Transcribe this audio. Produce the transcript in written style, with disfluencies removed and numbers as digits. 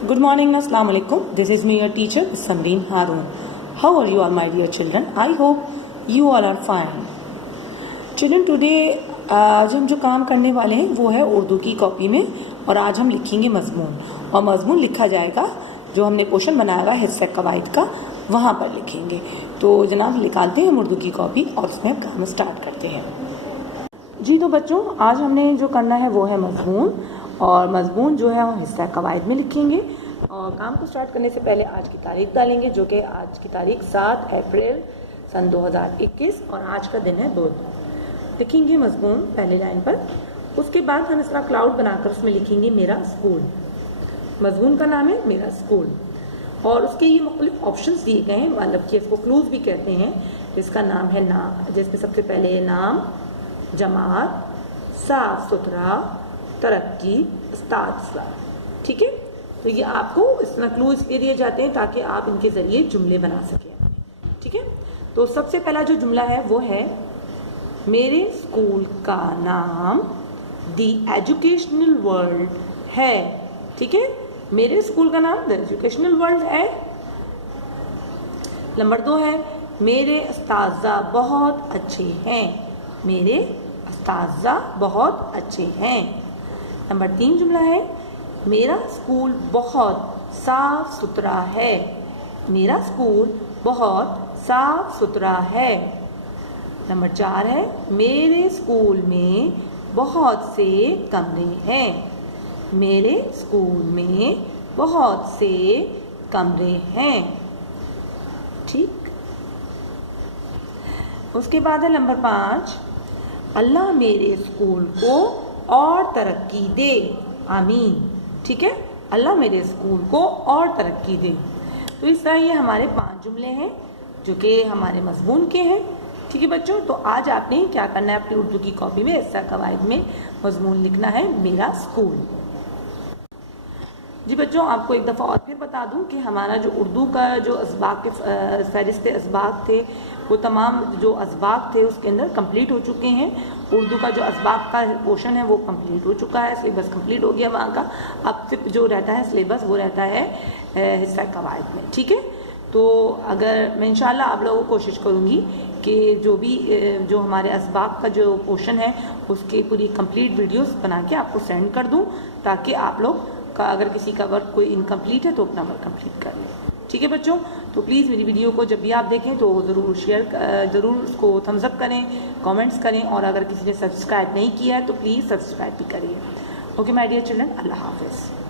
Good morning, Assalamu alaikum. This is me, your teacher, Samreen Haroon. How are you all, my dear children? I hope you all are fine. Children, today आज हम जो काम करने वाले हैं वो है उर्दू की कॉपी में, और आज हम लिखेंगे मजमून, और मजमून लिखा जाएगा जो हमने क्वेश्चन बनाया हुआ हिस्सा कवायद का, वहाँ पर लिखेंगे। तो जनाब निकालते हैं हम उर्दू की कॉपी और उसमें काम स्टार्ट करते हैं। जी तो बच्चों, आज हमने जो करना है वो है मजमून, और मजमून जो है हम हिस्सा कवायद में लिखेंगे। और काम को स्टार्ट करने से पहले आज की तारीख डालेंगे, जो कि आज की तारीख 7 अप्रैल सन 2021, और आज का दिन है बुध। लिखेंगे मजमून पहले लाइन पर, उसके बाद हम इस तरह क्लाउड बनाकर उसमें लिखेंगे मेरा स्कूल। मजमून का नाम है मेरा स्कूल, और उसके ये मुख्तलिफ ऑप्शंस दिए गए हैं, मतलब कि इसको क्लूज भी कहते हैं। जिसका नाम है नाम, जिसमें सबसे पहले नाम, जमात, साफ सुथरा, तरक्की, इस्ताद। ठीक है, तो ये आपको इस तरह क्लू इसलिए दिए जाते हैं ताकि आप इनके जरिए जुमले बना सकें। ठीक है, तो सबसे पहला जो जुमला है वो है मेरे स्कूल का नाम दी एजुकेशनल वर्ल्ड है। ठीक है, मेरे स्कूल का नाम द एजुकेशनल वर्ल्ड है। नंबर 2 है मेरे उस्ताज़ा बहुत अच्छे हैं। मेरे उस्ताज़ा बहुत अच्छे हैं। नंबर 3 जुमला है मेरा स्कूल बहुत साफ सुथरा है। मेरा स्कूल बहुत साफ सुथरा है। नंबर 4 है मेरे स्कूल में बहुत से कमरे हैं। मेरे स्कूल में बहुत से कमरे हैं। ठीक, उसके बाद है नंबर 5, अल्लाह मेरे स्कूल को और तरक्की दे, आमीन। ठीक है, अल्लाह मेरे स्कूल को और तरक्की दे। तो इस तरह ये हमारे 5 जुमले हैं जो कि हमारे मजमून के हैं। ठीक है बच्चों, तो आज आपने क्या करना है, अपनी उर्दू की कॉपी में हिस्सा कवायद में मजमून लिखना है मेरा स्कूल। जी बच्चों, आपको एक दफ़ा और फिर बता दूं कि हमारा जो उर्दू का जो असबाक के फहरिस्त असबाक थे, वो तमाम जो असबाक थे उसके अंदर कंप्लीट हो चुके हैं। उर्दू का जो असबाक का पोर्शन है वो कंप्लीट हो चुका है, सिलेबस कंप्लीट हो गया वहाँ का। अब सिर्फ जो रहता है सिलेबस वो रहता है हिस्सा कवायद में। ठीक है, तो अगर मैं इंशाल्लाह आप लोगों को कोशिश करूँगी कि जो भी जो हमारे असबाक का जो पोर्शन है उसकी पूरी कंप्लीट वीडियोस बना के आपको सेंड कर दूँ, ताकि आप लोग का अगर किसी का वर्क कोई इनकम्प्लीट है तो अपना वर्क कंप्लीट कर ले। ठीक है बच्चों, तो प्लीज़ मेरी वीडियो को जब भी आप देखें तो ज़रूर शेयर, ज़रूर उसको थम्स अप करें, कमेंट्स करें, और अगर किसी ने सब्सक्राइब नहीं किया है तो प्लीज़ सब्सक्राइब भी करिए। ओके माय डियर चिल्ड्रन, अल्लाह हाफिज़।